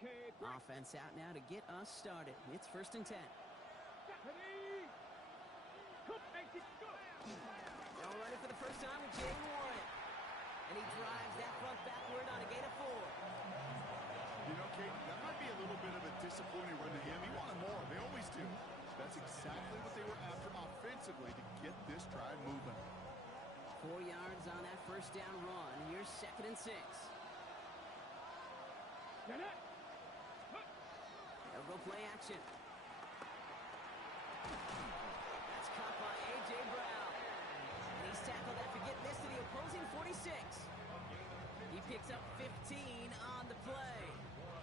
Offense out now to get us started. It's 1st and 10. They'll run it for the first time with Jayden Warren. And he drives that front backward on a gain of 4. You know, Kate, that might be a little bit of a disappointing run to him. He wanted more. They always do. That's exactly what they were after offensively to get this drive moving. 4 yards on that first down run. Here's 2nd and 6. They'll go play action. That's caught by A.J. Brown. And he's tackled after getting this to the opposing 46. He picks up 15 on the play.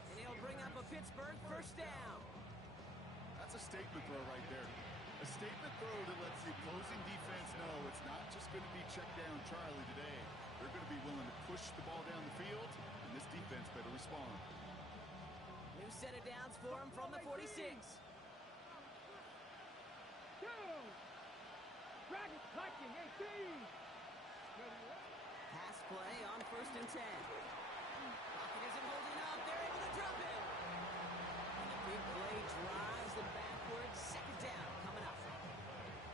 And he'll bring up a Pittsburgh first down. That's a statement throw right there. A statement throw that lets the opposing defense know it's not just going to be check down Charlie today. They're going to be willing to push the ball down the field, and this defense better respond. New set of downs for him from the 46. Pass play on 1st and 10. Pocket isn't holding up. They're able to drop him. And the big play drives them backwards. 2nd down coming up.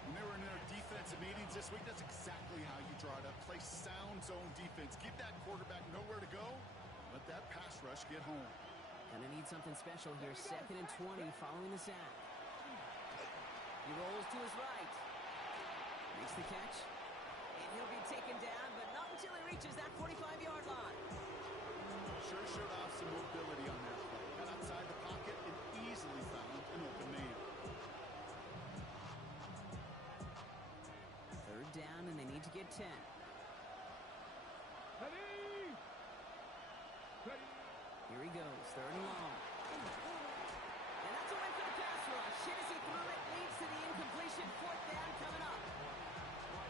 When they were in their defensive meetings this week, that's exactly how you draw it up. Play sound zone defense. Give that quarterback nowhere to go. Let that pass rush get home. Gonna need something special here. 2nd and 20 following the sack. He rolls to his right. Makes the catch. And he'll be taken down, but not until he reaches that 45-yard line. Sure showed off some mobility on that play. Got outside the pocket and easily found an open man. 3rd down, and they need to get 10. Here he goes, 3rd and long. And that's a win for the pass rush. Hit as he threw it, leads to the incompletion. 4th down coming up.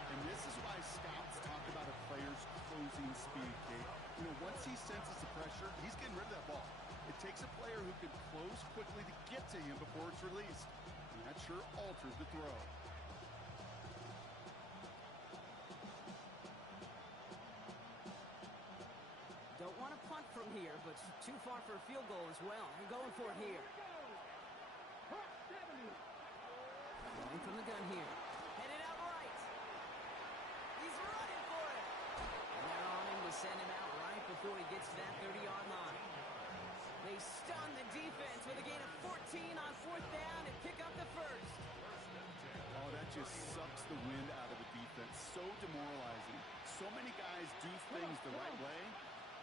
And this is why scouts talk about a player's closing speed, Kate. You know, once he senses the pressure, he's getting rid of that ball. It takes a player who can close quickly to get to him before it's released. And that sure alters the throw. Don't want to punt from here, but too far for a field goal as well. They're going for it here. Going from the gun here. Headed out right. He's running for it. And they're on him to send him out right before he gets to that 30-yard line. They stun the defense with a gain of 14 on 4th down and pick up the first. Oh, that just sucks the wind out of the defense. So demoralizing. So many guys do things the right way,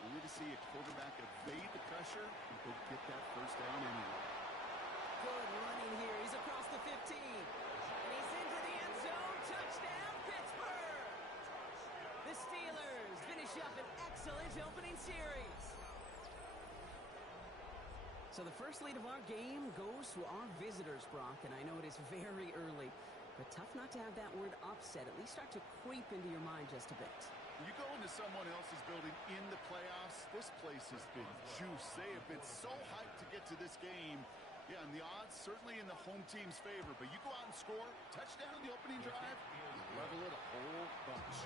only to see a quarterback evade the pressure and go get that first down anyway. Good running here. He's across the 15. And he's into the end zone. Touchdown, Pittsburgh! The Steelers finish up an excellent opening series. So the first lead of our game goes to our visitors, Brock. And I know it is very early, but tough not to have that word upset at least start to creep into your mind just a bit. You go into someone else's building in the playoffs, this place has been juiced. They have been so hyped to get to this game. Yeah, and the odds certainly in the home team's favor. But you go out and score, touchdown in the opening drive, you level it a whole bunch.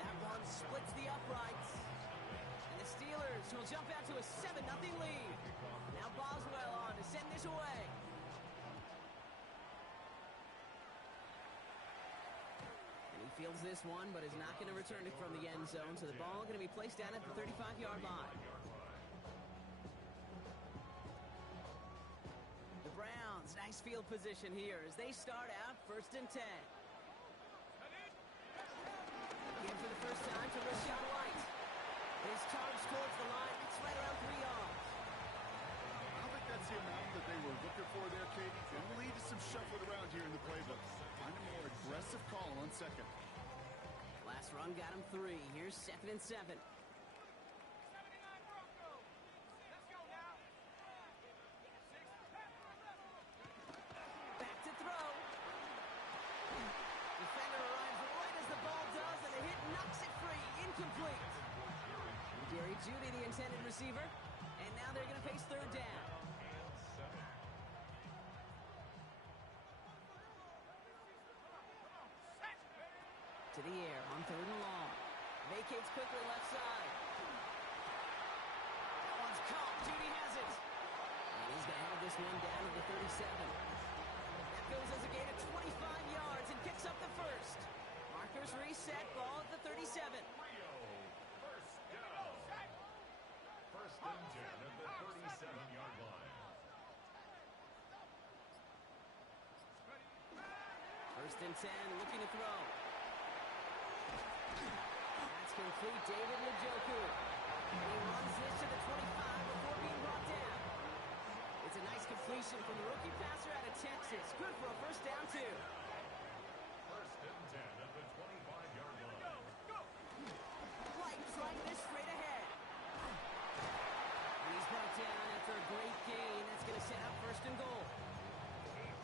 That one splits the uprights. And the Steelers will jump out to a 7-0 lead. Now Boswell on to send this away. He fields this one, but is not going to return it from the end zone, so the ball going to be placed down at the 35-yard line. The Browns, nice field position here as they start out 1st and 10. Again for the first time to Rachaad White. His charge towards the line, it's right around 3 yards. I don't think that's the amount that they were looking for there, Katie. It'll lead to some shuffling around here in the playbook. Find a more aggressive call on 2nd. Last run got him 3. Here's 2nd and 7. Back to throw. Defender arrives right as the ball does, and the hit knocks it free. Incomplete. Jerry Jeudy, the intended receiver. And now they're going to face 3rd down. To the air on 3rd and long. Vacates quickly left side. That one's caught. Judy has it. And he's going to have this one down to the 37. That goes as a gain of 25 yards and picks up the first. Markers reset, ball at the 37. First down. First and 10 at the 37-yard line. First and 10, looking to throw. That's complete, David Njoku. And he runs this to the 25 before being brought down. It's a nice completion from the rookie passer out of Texas. Good for a first down, too. First and 10 at the 25-yard line. White trying this straight ahead. And he's brought down after a great gain. That's going to set up first and goal.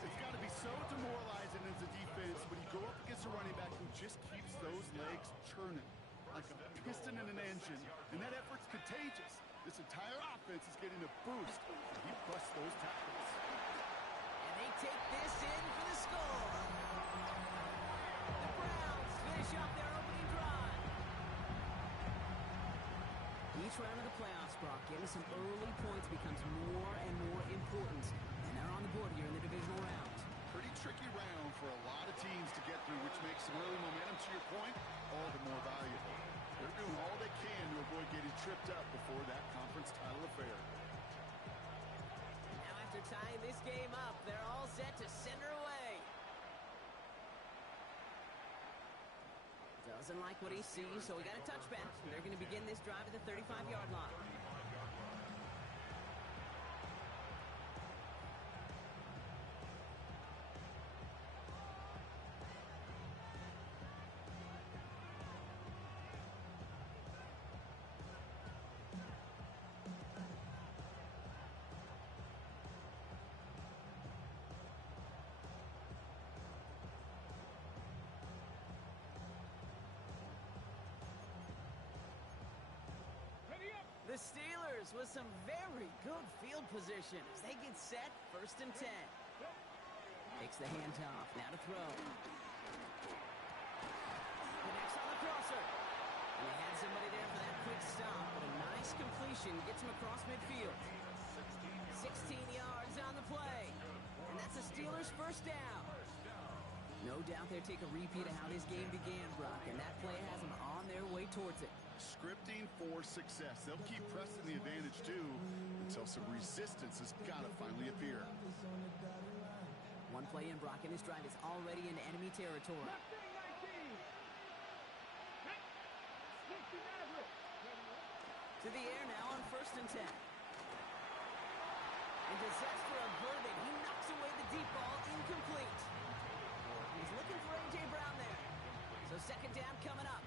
It's got to be so demoralizing as a defense when you go up against a running back who just keeps those legs churning like a piston in an engine, and that effort's contagious. This entire offense is getting a boost. He busts those tackles. And they take this in for the score. The Browns finish off their opening drive. Each round of the playoffs, Brock, getting some early points becomes more and more important. And they're on the board here in the divisional round. Pretty tricky round for a lot of teams to get through, which makes some early momentum, to your point, all the more valuable. They're doing all they can to avoid getting tripped up before that conference title affair. Now after tying this game up, they're all set to send her away. Doesn't like what he sees, so he got a touchback. They're going to begin this drive at the 35-yard line. The Steelers with some very good field position as they get set, first and 10. Takes the handoff, now to throw. Connects on the crosser. And they had somebody there for that quick stop, but a nice completion gets him across midfield. 16 yards on the play. And that's the Steelers' first down. No doubt they'll take a repeat of how this game began, Brock, and that play has them on their way towards it. Scripting for success. They'll keep pressing the advantage, too, until some resistance has got to finally appear. One play in, Brock, and this drive is already into enemy territory. To the air now on first and 10. And disaster averted. He knocks away the deep ball, incomplete. He's looking for A.J. Brown there. So second down coming up.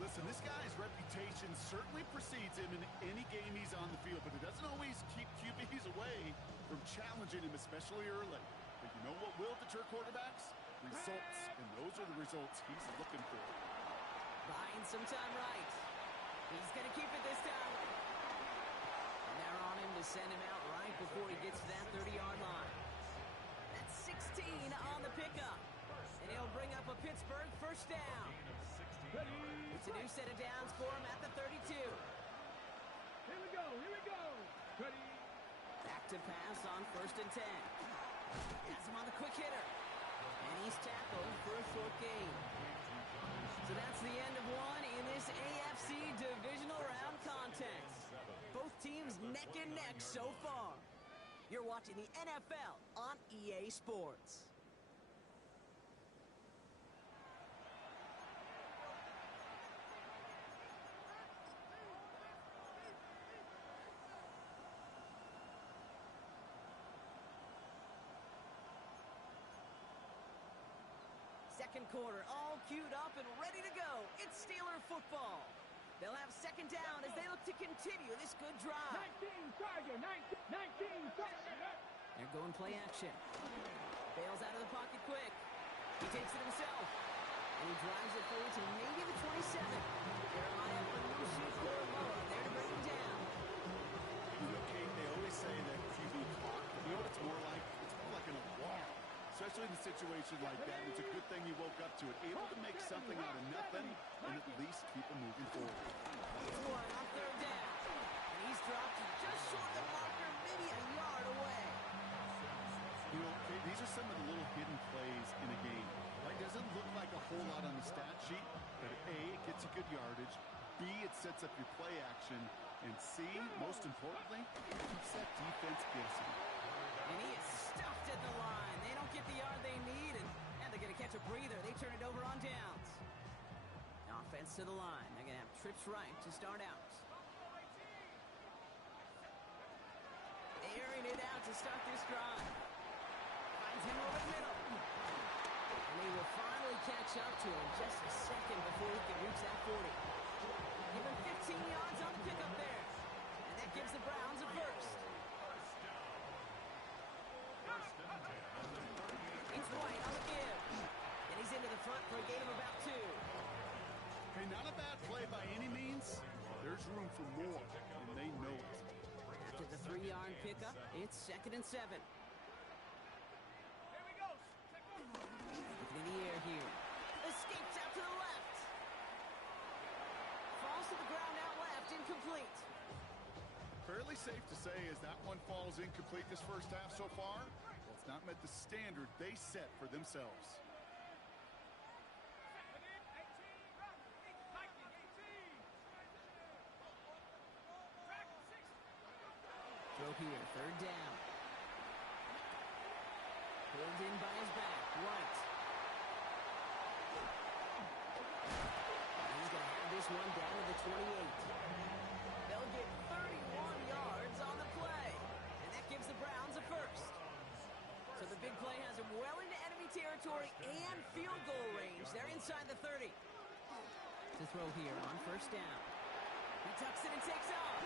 Listen, this guy's reputation certainly precedes him in any game he's on the field, but it doesn't always keep QBs away from challenging him, especially early. But you know what will deter quarterbacks? Results, and those are the results he's looking for. Buying some time right. He's going to keep it this time. And they're on him to send him out right before he gets to that 30-yard line. That's 16 on the pickup. And he'll bring up a Pittsburgh first down. It's a new set of downs for him at the 32. Here we go. Ready. Back to pass on first and 10. Has him on the quick hitter. And he's tackled for a short gain. So that's the end of one in this AFC divisional round contest. Both teams neck and neck so far. You're watching the NFL on EA Sports. Second quarter, all queued up and ready to go. It's Steeler football. They'll have second down as they look to continue this good drive. 19 target. They're going play action. Bails out of the pocket quick. He takes it himself. And he drives it through to maybe the 27. Carolina on the shoot for Loa there to bring him down. You know, Kate, they always say that QB clock, but you know what it's more like? It's more like an alarm. Especially in a situation like that. It's a good thing he woke up to it. Able to make something out of nothing and at least keep him moving forward. He's one on third down. And he's dropped just short of the marker, maybe a yard away. You know, okay, these are some of the little hidden plays in a game. Right? Doesn't look like a whole lot on the stat sheet, but A, it gets you good yardage. B, it sets up your play action. And C, most importantly, it keeps that defense guessing. And he is stuffed at the line. They don't get the yard they need, and they're going to catch a breather. They turn it over on downs. Offense to the line. They're going to have trips right to start out. Airing it out to start this drive. Finds him over the middle. And they will finally catch up to him just a second before he can reach that 40. Give him 15 yards on the pickup there. And that gives the Browns a first. It's White on the give. And he's into the front for a gain of about 2. Hey, not a bad play by any means. There's room for more, and they know it. After the 3-yard pickup, it's 2nd and 7. Looking in the air here. Escapes out to the left. Falls to the ground out left, incomplete. Fairly safe to say as that one falls incomplete this first half so far, well, it's not met the standard they set for themselves. Throw here, 3rd down. Pulled in by his back, White. And he's going to have this one down to the 28. They'll get 31 yards on the play. And that gives the Browns a first. So the big play has them well into enemy territory and field goal range. They're inside the 30. To throw here on 1st down. He tucks it and takes off.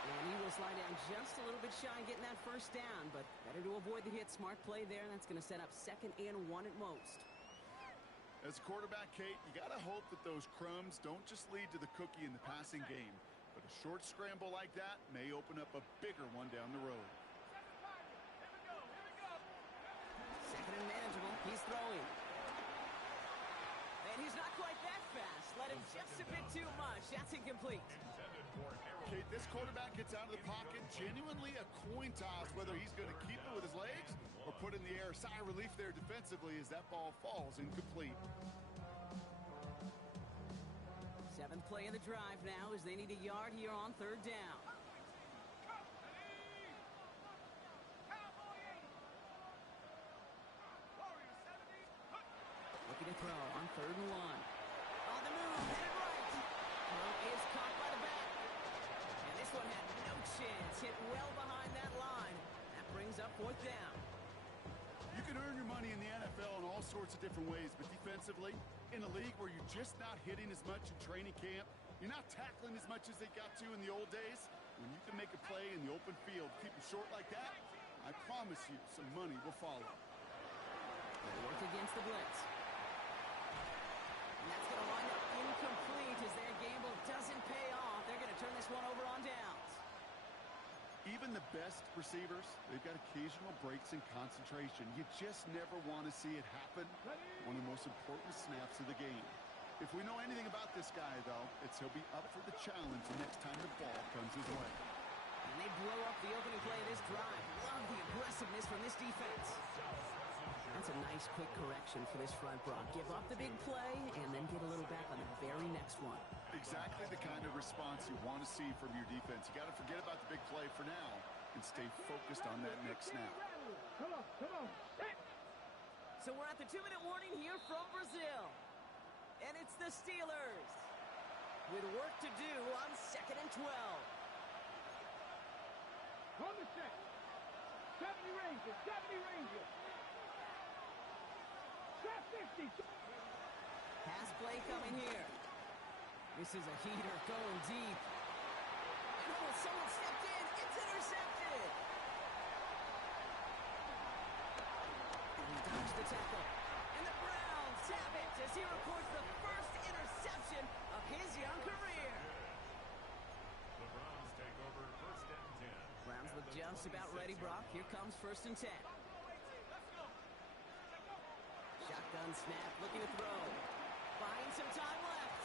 And he will slide down just a little bit shy getting that 1st down, but better to avoid the hit. Smart play there, and that's going to set up 2nd and 1 at most. As a quarterback, Kate, you got to hope that those crumbs don't just lead to the cookie in the passing game. But a short scramble like that may open up a bigger one down the road. 2nd and manageable. He's throwing. And he's not quite that fast. Let him just a bit too much. That's incomplete. Kate, this quarterback gets out of the pocket, genuinely a coin toss whether he's going to keep it with his legs or put it in the air. Sigh of relief there defensively as that ball falls incomplete. 7th play of the drive now as they need a yard here on 3rd down. Looking to throw on 3rd and 1. On the move, headed right. Throw is caught by the back. And this one had no chance. Hit well behind that line. That brings up 4th down. You can earn your money in the NFL in all sorts of different ways, but defensively, in a league where you're just not hitting as much in training camp, you're not tackling as much as they got to in the old days, when you can make a play in the open field, keep it short like that, I promise you some money will follow. They work against the blitz. And that's going to wind up incomplete as their gamble doesn't pay off. They're going to turn this one over on downs. Even the best receivers, they've got occasional breaks in concentration. You just never want to see it happen. One of the most important snaps of the game. If we know anything about this guy, though, it's he'll be up for the challenge the next time the ball comes his way. And they blow up the opening play of this drive. Love the aggressiveness from this defense. That's a nice quick correction for this front, Brock. Give up the big play and then get a little back on the very next one. Exactly the kind of response you want to see from your defense. You got to forget about the big play for now and stay focused on that next snap. Come on, come on. So we're at the 2-minute warning here from Brazil. And it's the Steelers with work to do on 2nd and 12. On the set. 70 Rangers, 70 Rangers. Shot 50. Pass play coming here. This is a heater going deep. And oh, someone stepped in. It's intercepted. And he dodged the tackle. And the Browns have it as he records the first interception of his young career. The Browns take over 1st and 10. Browns look just about ready, Brock. Here comes 1st and 10. Shotgun snap, looking to throw. Buying some time left.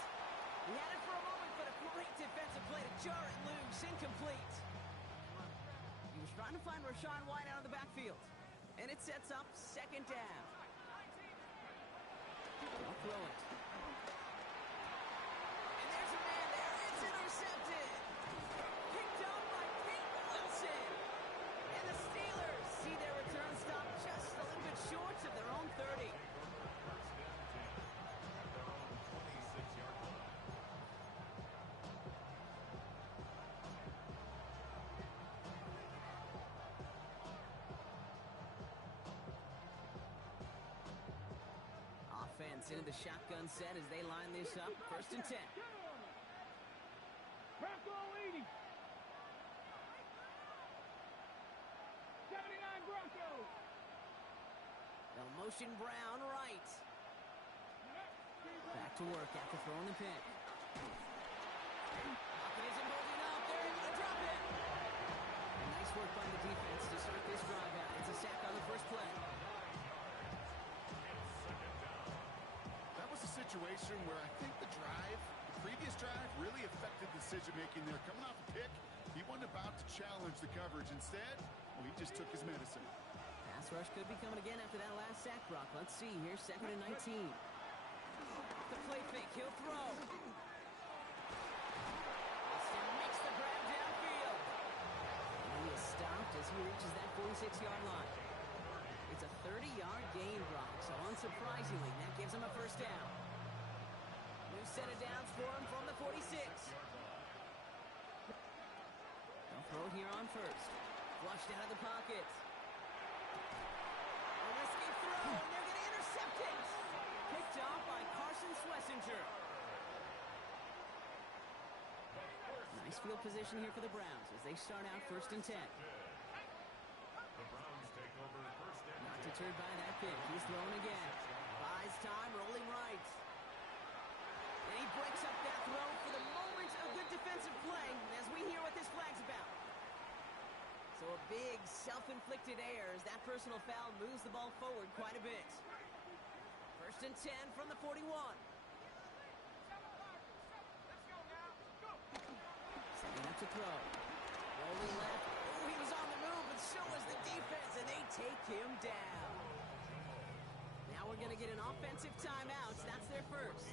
He had it for a moment, but a great defensive play to jar it loose. Incomplete. trying to find Rashawn White out of the backfield. And it sets up second down. They'll throw it. And there's a man there. It's intercepted. Picked up by Peyton Wilson. And the Steelers see their return stop just a little bit short of their own 30. Offense into the shotgun set as they line this up. First and 10. Bronco leading. 79 Broncos. They'll motion Brown right. Back to work after throwing the pick. Pocket isn't holding up. They're able to drop it. And nice work by the defense to start this drive out. It's a sack on the first play. That was a situation where I think the previous drive, really affected decision-making there. Coming off a pick, he wasn't about to challenge the coverage. Instead, he just took his medicine. Pass rush could be coming again after that last sack, Brock. Let's see here, 2nd and 19. Off the play fake, he'll throw. Austin makes the grab downfield. And he is stopped as he reaches that 46-yard line. It's a 30-yard gain, Brock, so unsurprisingly, that gives him a first down. New set of downs for him from the 46. They'll throw it here on first. Flushed out of the pocket. A risky throw, and they're going to intercept it. Picked off by Carson Schlesinger. Nice field position here for the Browns as they start out 1st and 10. Not deterred by that pick. He's thrown again. Buys time, rolling right. And he breaks up that throw for the moment of good defensive play as we hear what this flag's about. So a big self-inflicted error as that personal foul moves the ball forward quite a bit. 1st and 10 from the 41. Setting up to throw. Rolling left. Oh, he was on the move, but so was the defense, and they take him down. Now we're going to get an offensive timeout. That's their first.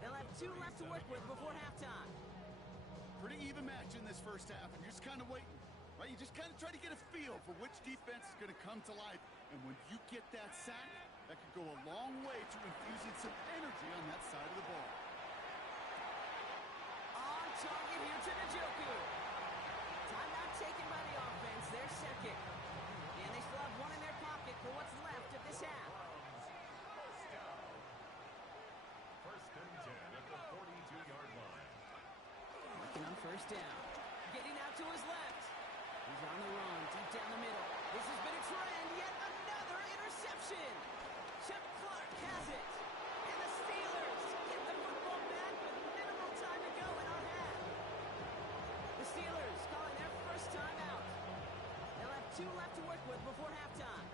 They'll have 2 left to work with before halftime. Pretty even match in this first half, and you're just kind of waiting. Right? You just kind of try to get a feel for which defense is going to come to life. And when you get that sack, that could go a long way to infusing some energy on that side of the ball. On target here to Njoku. Timeout taken by the offense, their second. And they still have 1 in their pocket for what's left of this half. First and 10 at the 42-yard line. Working on first down. Getting out to his left. He's on the run, deep down the middle. This has been a trend. Yet another interception. Chuck Clark has it. And the Steelers get the football back with minimal time to go in our half. The Steelers calling their first timeout. They'll have 2 left to work with before halftime.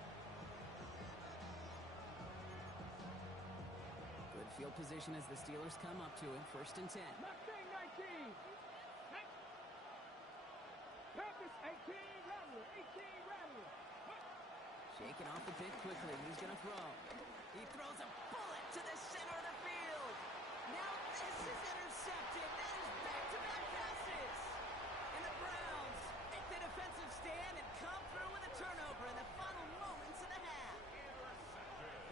Good field position as the Steelers come up to it. 1st and 10. Mustang 19. Purpose 18, Rattler. 18, Rattler. Shaking off the pick quickly. He's going to throw. He throws a bullet to the center of the field. Now this is intercepted. That is back-to-back passes. And the Browns make the defensive stand and come through with a turnover in the final moments of the half.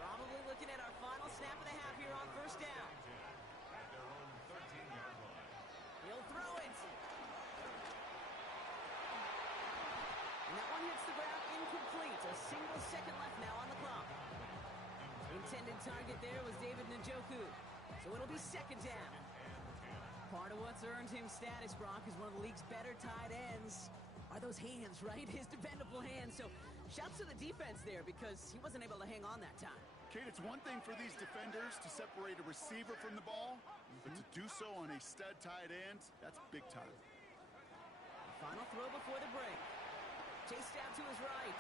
Probably looking at our final snap of the half here on first down. At their own 13-yard line. He'll throw it. And that one hits the ground incomplete. A single second left now on the clock. Intended target there was David Njoku. So it'll be 2nd down. Part of what's earned him status, Brock, is one of the league's better tight ends. Are those hands, right? His dependable hands. So shouts to the defense there because he wasn't able to hang on that time. Kate, it's one thing for these defenders to separate a receiver from the ball, but to do so on a stud tight end, that's big time. Final throw before the break. Chased out to his right.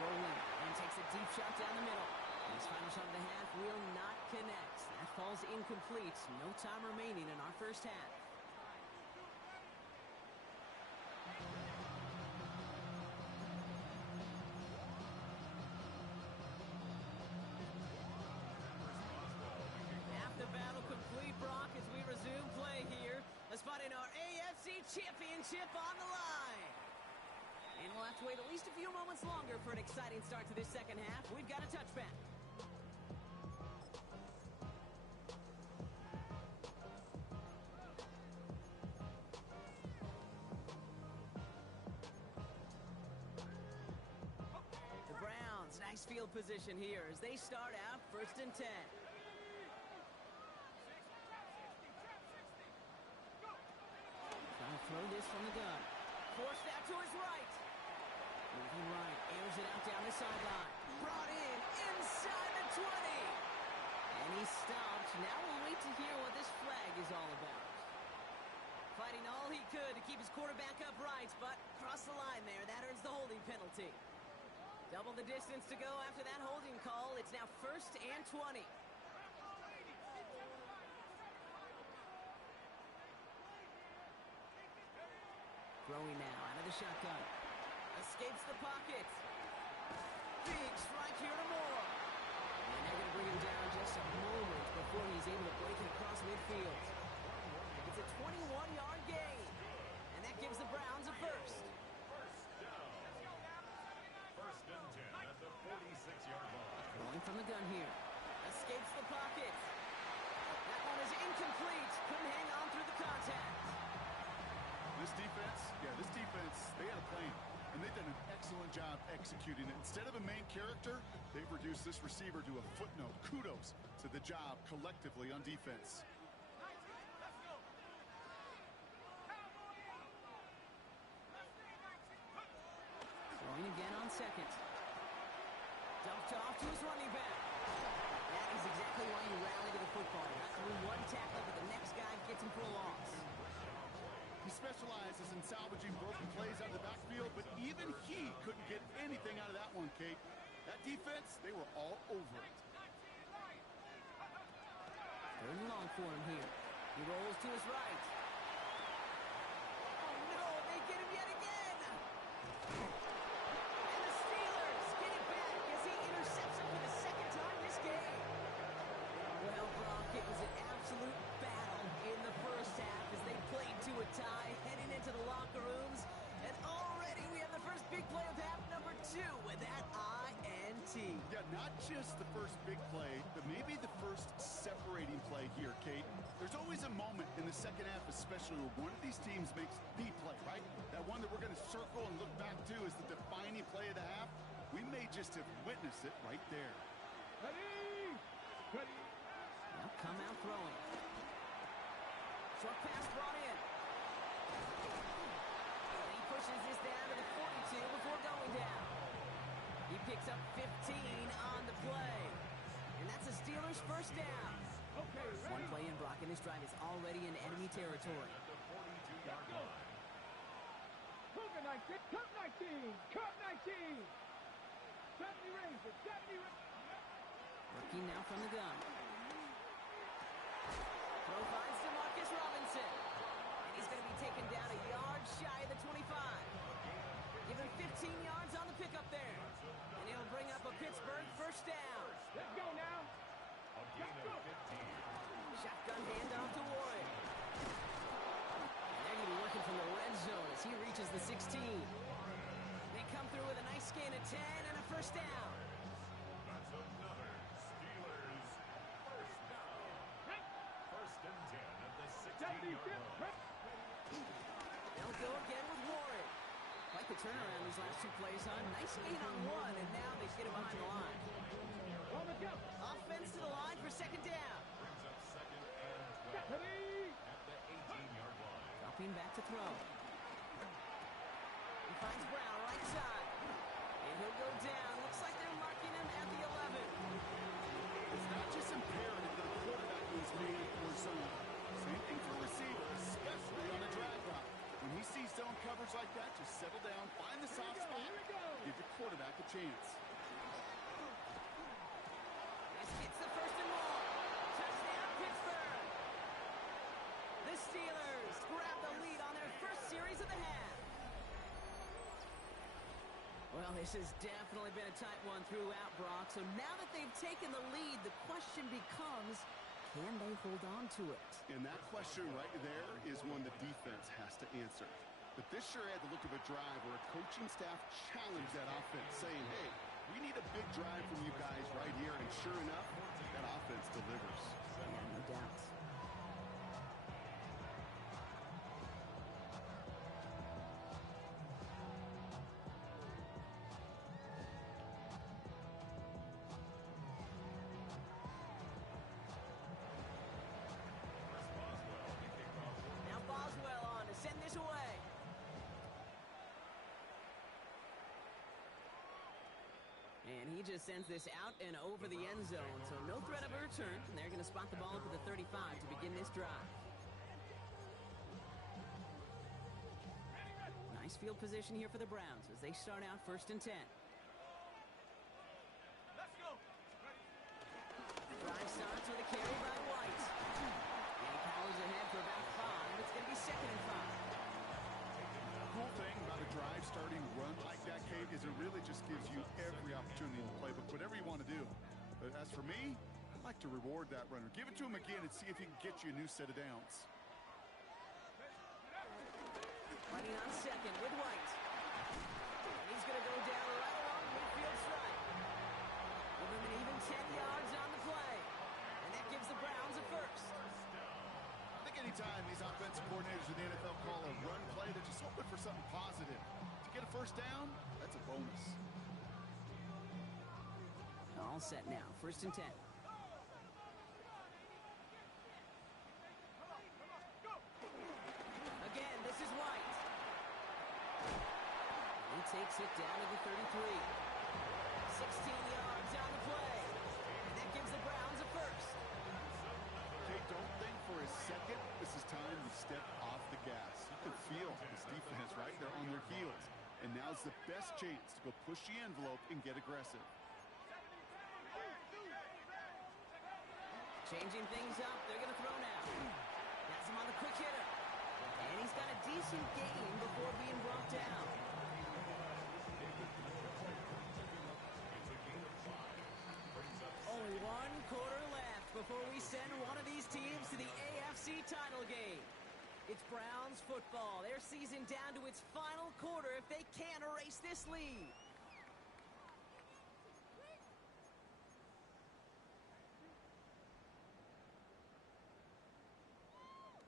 Rolling and takes a deep shot down the middle. His final shot of the half will not connect. That falls incomplete. No time remaining in our first half. championship on the line. And we'll have to wait at least a few moments longer for an exciting start to this second half. We've got a touchback. The Browns, nice field position here as they start out 1st and 10. Trying to throw this from the gun. Forced out to his right. Moving right, airs it out down the sideline. Brought in inside the 20. And he stopped. Now we'll wait to hear what this flag is all about. Fighting all he could to keep his quarterback upright, but crossed the line there. That earns the holding penalty. Double the distance to go after that holding call. It's now 1st and 20. Throwing now out of the shotgun. Escapes the pocket. Big strike here to Moore. And they're going to bring him down just a moment before he's able to break it across midfield. It's a 21-yard gain. And that gives the Browns a first. First down. 1st and 10 at the 46-yard line. Throwing from the gun here. Escapes the pocket. That one is incomplete. Couldn't hang on through the contact. This defense, they had a plan, and they've done an excellent job executing it. Instead of a main character, they've reduced this receiver to a footnote. Kudos to the job collectively on defense. Throwing again on 2nd. Dumped off to his running back. That is exactly why you rally to the football. Not through one tackle, but the next guy gets him for a loss. He specializes in salvaging broken plays out of the backfield, but even he couldn't get anything out of that one, Kate. That defense, they were all over it. 3rd and long for him here. He rolls to his right. Oh no, they get him yet again! And the Steelers get it back as he intercepts him for the 2nd time this game. Well, Brock, it was an absolute battle in the first half as they played to a tie, heading into the locker rooms. And already we have the first big play of half number 2 with that INT. Yeah, not just the first big play, but maybe the first separating play here, Kate. There's always a moment in the second half, especially where one of these teams makes the play, right? That one that we're going to circle and look back to as the defining play of the half. We may just have witnessed it right there. Ready! Ready! Now come out throwing. Short pass brought in. And he pushes this down to the 42 before going down. He picks up 15 on the play. And that's a Steelers first down. Okay, ready? One play in, Brock, and this drive is already in enemy territory. At the 42-yard line. Cougar 19! Cup 19! Cup 19! 70 Rangers! 70 Rangers! Working now from the gun. Throw finds DeMarcus Robinson. And he's going to be taken down a yard shy of the 25. Give him 15 yards on the pickup there. And he'll bring up a Pittsburgh first down. Let's go now! A gain of 15. Shotgun handoff to Warren. And they're going to be working from the red zone as he reaches the 16. They come through with a nice gain of 10 and a first down. That's another Steelers first down. 1st and 10 at the 16-yard line. They'll go again with Warren. Quite the turnaround these last 2 plays, huh? Nice gain on 1, and now they get him behind the line. On the go! Offense to the line for second down. Brings up 2nd and 12 Ready! at the 18-yard line. Dropping back to throw. He finds Brown right side. And he'll go down. Looks like they're marking him at the 11. It's not just imperative that a quarterback is made or zone. Same thing for a receiver, especially on a drag route. When he sees zone coverage like that, just settle down, find the soft spot, give your quarterback a chance. This gets the first and more. Touchdown, Pittsburgh. The Steelers grab the lead on their first series of the half. Well, this has definitely been a tight one throughout, Brock. So now that they've taken the lead, the question becomes, can they hold on to it? And that question right there is one the defense has to answer. But this sure had the look of a drive where a coaching staff challenged that offense, saying, hey, we need a big drive from you guys right here. And sure enough, that offense delivers. Yeah, no doubt. Now Boswell on to send this away. And he just sends this out and over the end zone, so no threat of a return. And they're going to spot the ball up at the 35 to begin this drive. Nice field position here for the Browns as they start out 1st and 10. Let's go. Drive starts with a carry by White. And he powers ahead for about 5. It's going to be 2nd and 5. Cool thing about a drive starting run like that, Kate, is it really just gives you every opportunity in the playbook, whatever you want to do. But as for me, I'd like to reward that runner. Give it to him again and see if he can get you a new set of downs. Running on 2nd with White. And he's going to go down right along midfield stripe. With him an even 10 yards on the play. And that gives the Browns a first. I think anytime these offensive coordinators in the NFL call a run play, they're just hoping for something positive. To get a first down, that's a bonus. All set now. 1st and 10. Again, this is White. He takes it down to the 33. 16 yards on the play. And that gives the Browns a first. Okay, don't think for a second this is time to step off the gas. You can feel this defense, right? They're on their heels. And now's the best chance to go push the envelope and get aggressive. Changing things up. They're going to throw now. Has him on the quick hitter. And he's got a decent gain before being brought down. Only 1 quarter left before we send one of these teams to the AFC title game. It's Browns football. Their season down to its final quarter if they can't erase this lead.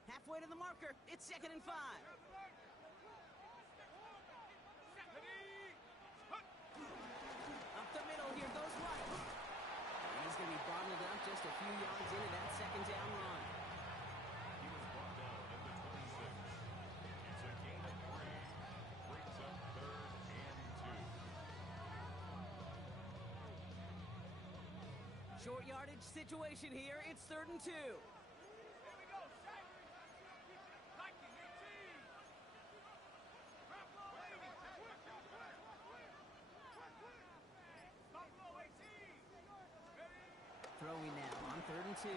Halfway to the marker. It's 2nd and 5. Up the middle, here goes White. And he's going to be bottled up just a few yards into that 2nd down run. He was brought down at the 26. It's a gain of 3. Brings up 3rd and 2. Short yardage situation here. It's 3rd and 2. Throwing now on 3rd and 2. He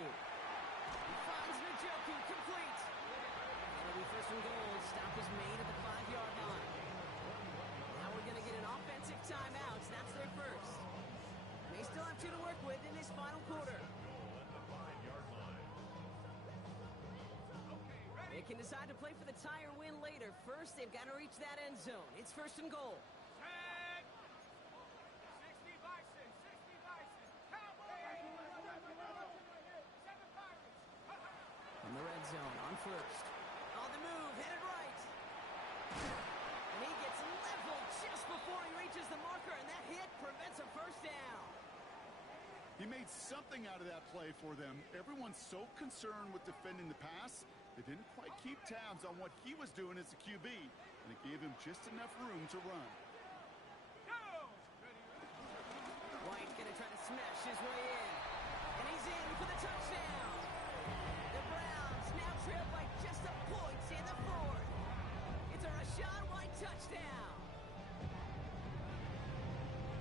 finds Njoku complete. It'll be 1st and goal. Stop is made at the 5-yard line. Now we're going to get an offensive timeout. That's their first. They still have 2 to work with in this final quarter. Goal at the 5-yard line. They can decide to play for the tie or win later. First, they've got to reach that end zone. It's 1st and goal. In the red zone on 1st. On the move, headed right. And he gets leveled just before he reaches the marker, and that hit prevents a first down. He made something out of that play for them. Everyone's so concerned with defending the pass, they didn't quite keep tabs on what he was doing as a QB, and it gave him just enough room to run. White's going to try to smash his way in. And he's in for the touchdown. The Browns now trail by just a point in the 4th. It's a Rachaad White touchdown.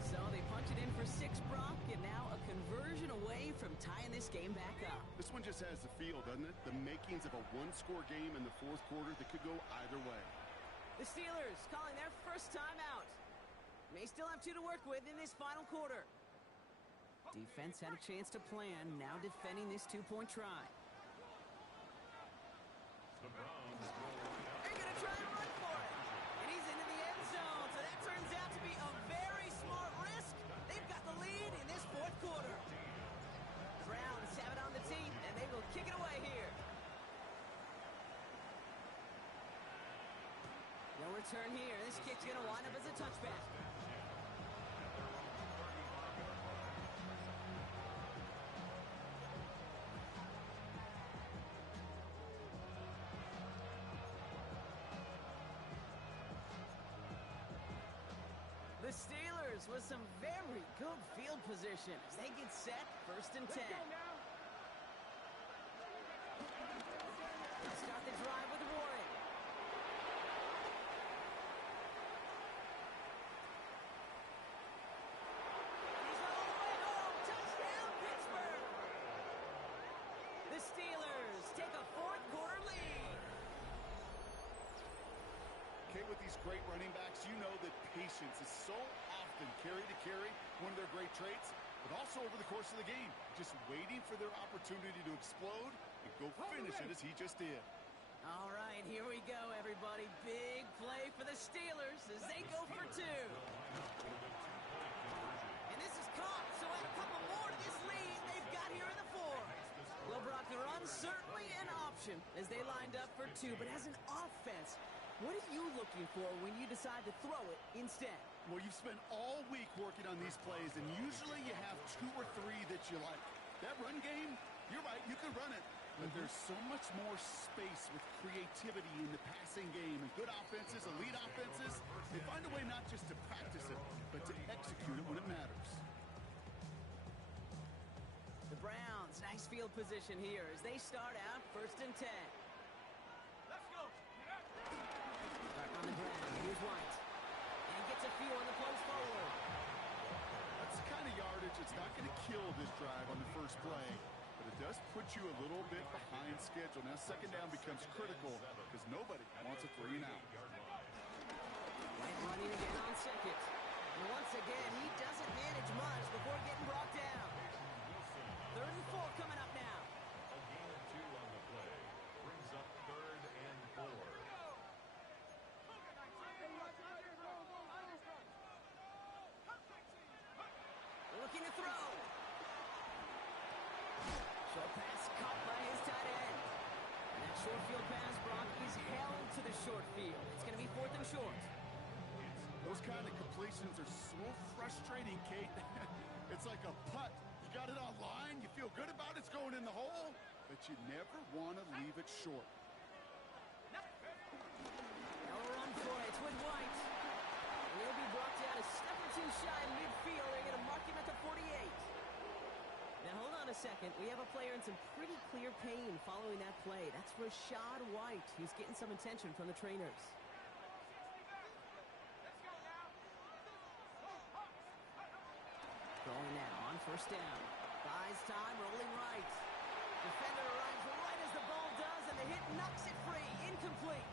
So they punch it in for 6, Brock, and now a conversion away from tying this game back up. This one just has the feel, doesn't it? The makings of a one-score game in the 4th quarter that could go either way. The Steelers calling their first timeout. May still have 2 to work with in this final quarter. Defense had a chance to plan, now defending this 2-point try. The Browns roll out. They're going to try and run for it. return here. This kick's going to wind up as a touchback. The Steelers with some very good field position as they get set, 1st and 10. They'll start the drive with Warren. He's all the way home. Touchdown, Pittsburgh. The Steelers take a 4th quarter lead. Okay, with these great running backs, you know that patience is so often carry to carry, one of their great traits, but also over the course of the game, just waiting for their opportunity to explode and go finish it as he just did. All right, here we go, everybody. Big play for the Steelers as they go for 2. And this is caught, so add a couple more to this lead they've got here in the 4th. Well, Brock, the run certainly an option as they lined up for 2, but as an offense, what are you looking for when you decide to throw it instead? Well, you've spent all week working on these plays, and usually you have 2 or 3 that you like. That run game, you're right, you can run it. But there's so much more space with creativity in the passing game. And good offenses, elite offenses, they find a way not just to practice it, but to execute it when it matters. The Browns, nice field position here as they start out 1st and 10. Let's go. Start on the ground. Here's White. And gets a few on the close forward. That's the kind of yardage that's not going to kill this drive on the first play. But it does put you a little bit behind schedule. Now, 2nd down becomes critical because nobody wants a 3 and out. White running again on 2nd. And once again, he doesn't manage much before getting brought down. 3rd and 4 coming up now. A gain of 2 on the play. Brings up 3rd and 4. Looking to throw. Short pass caught by his tight end. And that short field pass, Brock, is held to the short field. It's going to be 4th and short. Those kind of completions are so frustrating, Kate. It's like a putt. You got it on line, you feel good about it's going in the hole, but you never want to leave it short. Now a run for it. It's with White. And he'll be brought down a step or 2 shy in midfield. They're going to mark him at the 48. Now hold on a second. We have a player in some pretty clear pain following that play. That's Rachaad White, who's getting some attention from the trainers. Going now on 1st down. Buys time, rolling right. Defender arrives right as the ball does, and the hit knocks it free. Incomplete.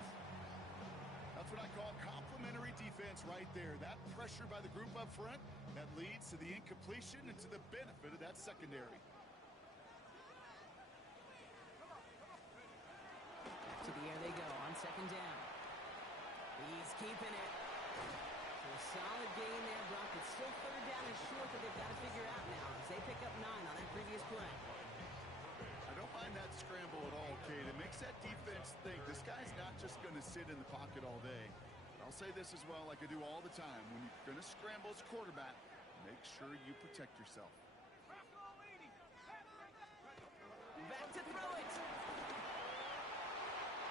That's what I call complementary defense right there. That pressure by the group up front, that leads to the incompletion and to the benefit of that secondary. To the air they go on 2nd down. He's keeping it. So a solid gain there, Brock. It's still 3rd down and short that they've got to figure out now as they pick up 9 on that previous play. I don't mind that scramble at all, Kate. It makes that defense think this guy's not just going to sit in the pocket all day. But I'll say this as well, like I do all the time. When you're going to scramble as a quarterback, make sure you protect yourself. Back to throw it.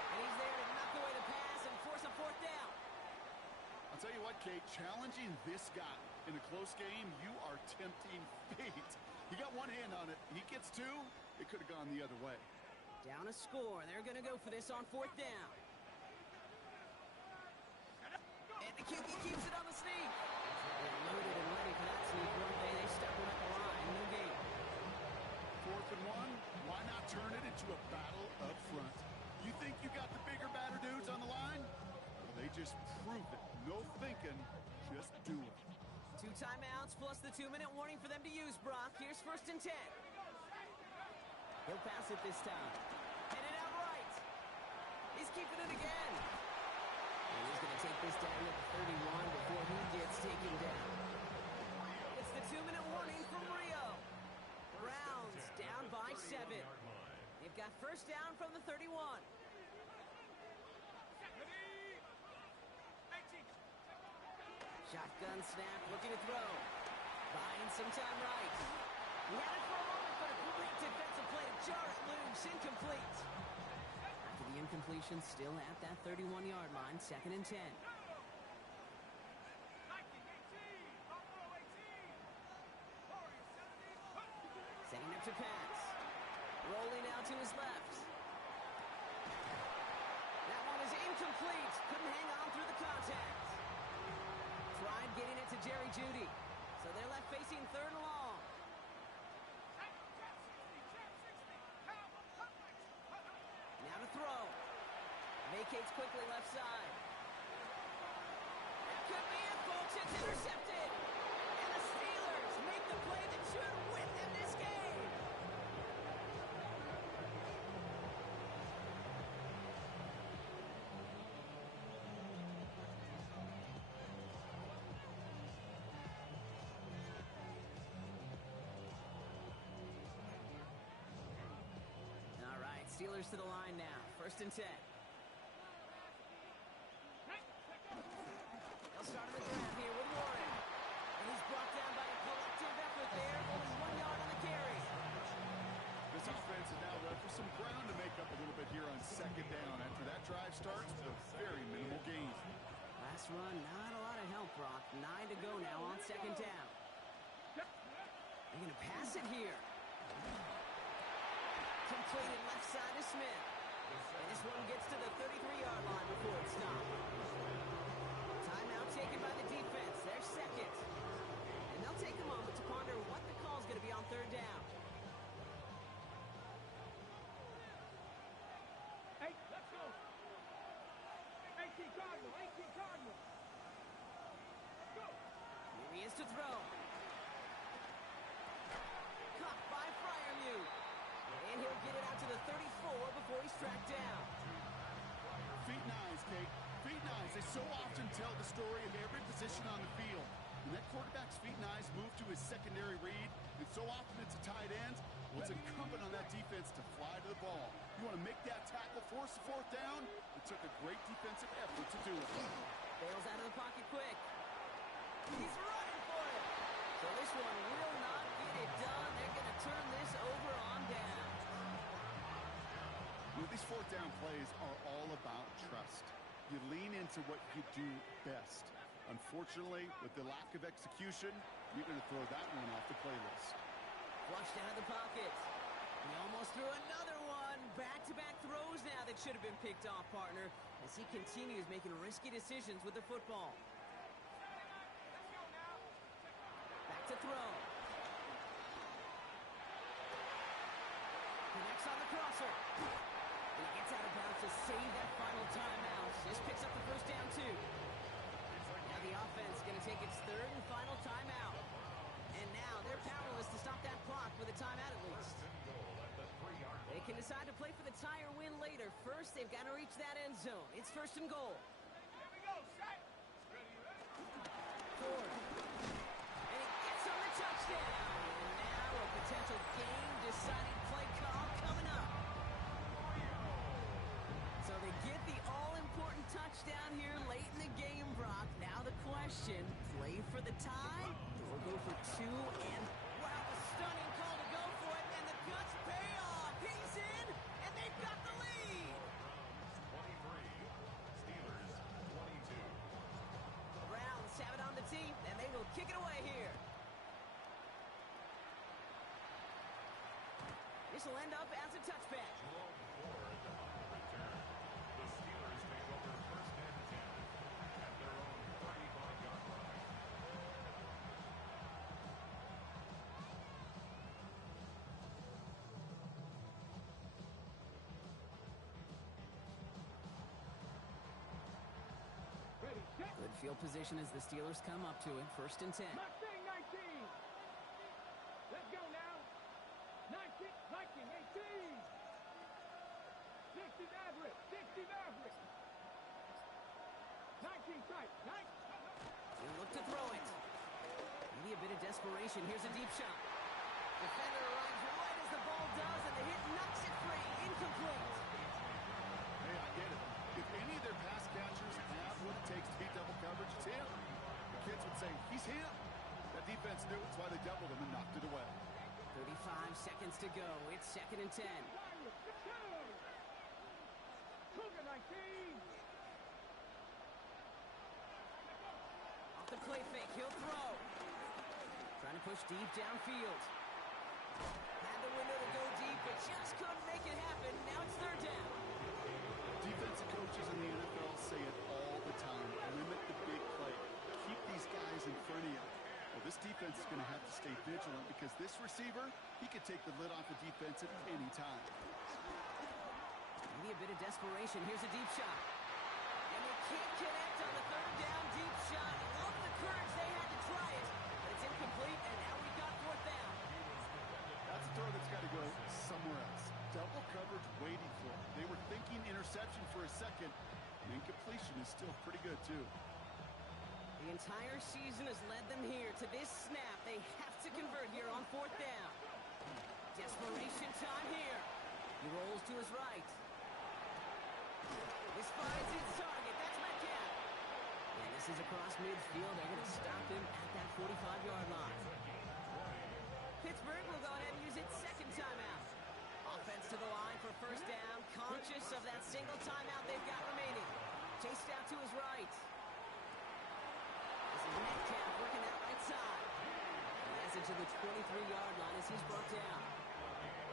And he's there to knock away the pass and force a 4th down. I'll tell you what, Kate, challenging this guy in a close game, you are tempting fate. He got one hand on it. He gets 2. It could have gone the other way. Down a score. They're going to go for this on 4th down. And the QB keeps it on the sneak. They're loaded and ready for that sneak, weren't they? They stuck him at the line. No gain. 4th and 1. Why not turn it into a battle up front? You think you got the bigger, badder dudes on the line? Well, they just prove it. No thinking, just do it. 2 timeouts plus the 2-minute warning for them to use, Brock. Here's 1st and 10. He'll pass it this time. Headed out right. He's keeping it again. And he's going to take this down at the 31 before he gets taken down. It's the 2-minute warning from Rio. Browns down by 7. They've got 1st down from the 31. Shotgun snap, looking to throw. Buying some time right. He had it for a moment, but a great defensive play to jar it loose. Incomplete. After the incompletion, still at that 31-yard line, 2nd and 10. Setting up to pass. Rolling out to his left. That one is incomplete. Couldn't hang on through the contact. Tried getting it to Jerry Jeudy. So they're left facing 3rd and long. Now to throw. Vacates quickly left side. That could be it, folks. It's intercepted. And the Steelers make the play that should win them this game. All right, Steelers to the line now. 1st and 10. They'll start on the ground here with Warren. And he's brought down by a collective effort there. Only 1 yard on the carry. This offense is now left for some ground to make up a little bit here on 2nd down. After that drive starts with a very minimal gain. Last run, not a lot of help, Brock. 9 to go now on 2nd down. They're going to pass it here. Completed left side to Smith. And this one gets to the 33-yard line before it's stopped. Timeout taken by the defense. They're 2nd. And they'll take a moment to ponder what the call's going to be on 3rd down. Hey, let's go. 18 Cardinal, 18 Cardinal. Go. Here he is to throw. Caught by Freiermuth. And he'll get it out to the 34 before he's tracked down. Feet and eyes, Kate. Feet and eyes. They so often tell the story of every position on the field. When that quarterback's feet and eyes move to his secondary read, and so often it's a tight end, well, it's incumbent on that defense to fly to the ball. You want to make that tackle, force the 4th down? It took a great defensive effort to do it. Bails out of the pocket quick. He's running for it. So this one will not get it done. They're going to turn this over on down. These 4th down plays are all about trust. You lean into what you do best. Unfortunately, with the lack of execution, you're going to throw that one off the playlist. Flushed out of the pocket. He almost threw another one. Back-to-back throws now that should have been picked off, partner, as he continues making risky decisions with the football. Back to throw. Connects on the crosser. And he gets out of bounds to save that final timeout. This picks up the 1st down, too. Now the offense is going to take its 3rd and final timeout. And now they're powerless to stop that clock with a timeout at least. They can decide to play for the tie or win later. First, they've got to reach that end zone. It's 1st and goal. Here we go, set. Ford. And he gets on the touchdown. And now a potential game-deciding play call coming up. So they get the all-important touchdown here late in the game, Brock. Now the question, play for the tie or go for 2? And wow, a stunning call to go for it, and the guts pay off. He's in, and they've got the lead. 23, Steelers 22. The Browns have it on the team, and they will kick it away here. This will end up as a touchback. Jerome Ford on the return. The Steelers take over 1st and 10 at their own 35-yard line. Ready, set. Good field position as the Steelers come up to it. 1st and 10. Mustang 19. Let's go now. 19, 18. 60 Maverick, 60 Maverick. 19 tight, 9. He'll look to throw it. Maybe a bit of desperation. Here's a deep shot. Defender arrives right as the ball does, and the hit knocks it free. Incomplete. Hey, I get it. If any of their pass catchers have what it takes to beat double coverage, it's him. The kid's him. That defense knew it's why they doubled him and knocked it away. 35 seconds to go. It's 2nd and 10. Cougar 19. Off the play fake, he'll throw. Trying to push deep downfield. Had the window to go deep, but just couldn't make it happen. Now it's 3rd down. Defensive coaches in the NFL say it all the time. Limit the big play. Keep these guys in front of you. Well, this defense is going to have to stay vigilant because this receiver, he could take the lid off the defense at any time. Maybe a bit of desperation. Here's a deep shot. And they can't connect on the 3rd down deep shot. Love the courage they had to try it, but it's incomplete, and now we've got 4th down. That's a throw that's got to go somewhere else. Double coverage waiting for it. They were thinking interception for a second. And incompletion is still pretty good, too. The entire season has led them here to this snap. They have to convert here on 4th down. Desperation time here. He rolls to his right. This finds its target. That's Metcalf. And this is across midfield. They're going to stop him at that 45-yard line. Pittsburgh will go ahead and use its 2nd timeout. Offense to the line for 1st down. Conscious of that single timeout they've got remaining. Chased out to his right. This is Metcalf working that right side. He has it to the 23-yard line as he's brought down.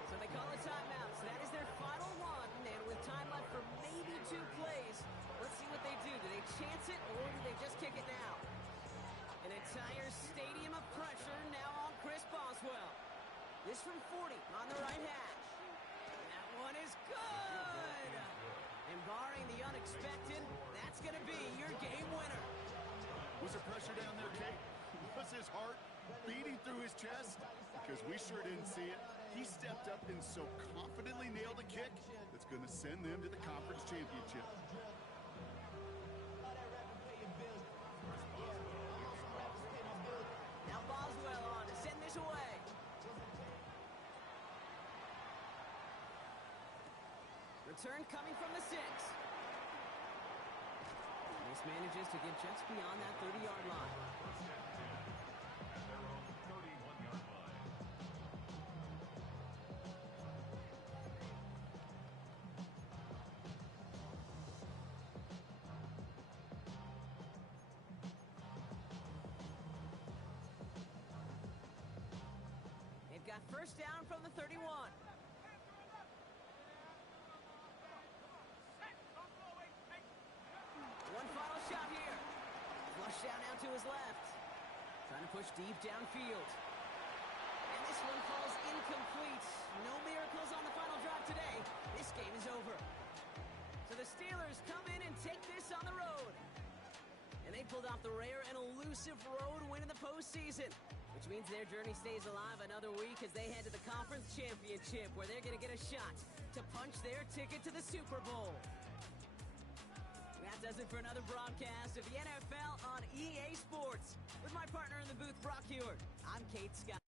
So they call a timeout. So that is their final one. And with time left for maybe 2 plays, let's see what they do. Do they chance it or do they just kick it now? An entire stadium of pressure now on Chris Boswell. This from 40 on the right hash. That one is good. And barring the unexpected, that's going to be your game winner. Was there pressure down there, Kate? Was his heart beating through his chest? Because we sure didn't see it. He stepped up and so confidently nailed a kick that's going to send them to the conference championship. Now Boswell on to send this away. Return coming from the 6. This manages to get just beyond that 30-yard line. At their own 31-yard line. They've got 1st down from the 31. One final shot here. Flush down now to his left. Trying to push deep downfield. And this one falls incomplete. No miracles on the final drive today. This game is over. So the Steelers come in and take this on the road. And they pulled off the rare and elusive road win in the postseason, which means their journey stays alive another week as they head to the conference championship, where they're going to get a shot to punch their ticket to the Super Bowl. That does it for another broadcast of the NFL on EA Sports. With my partner in the booth, Brock Hewitt, I'm Kate Scott.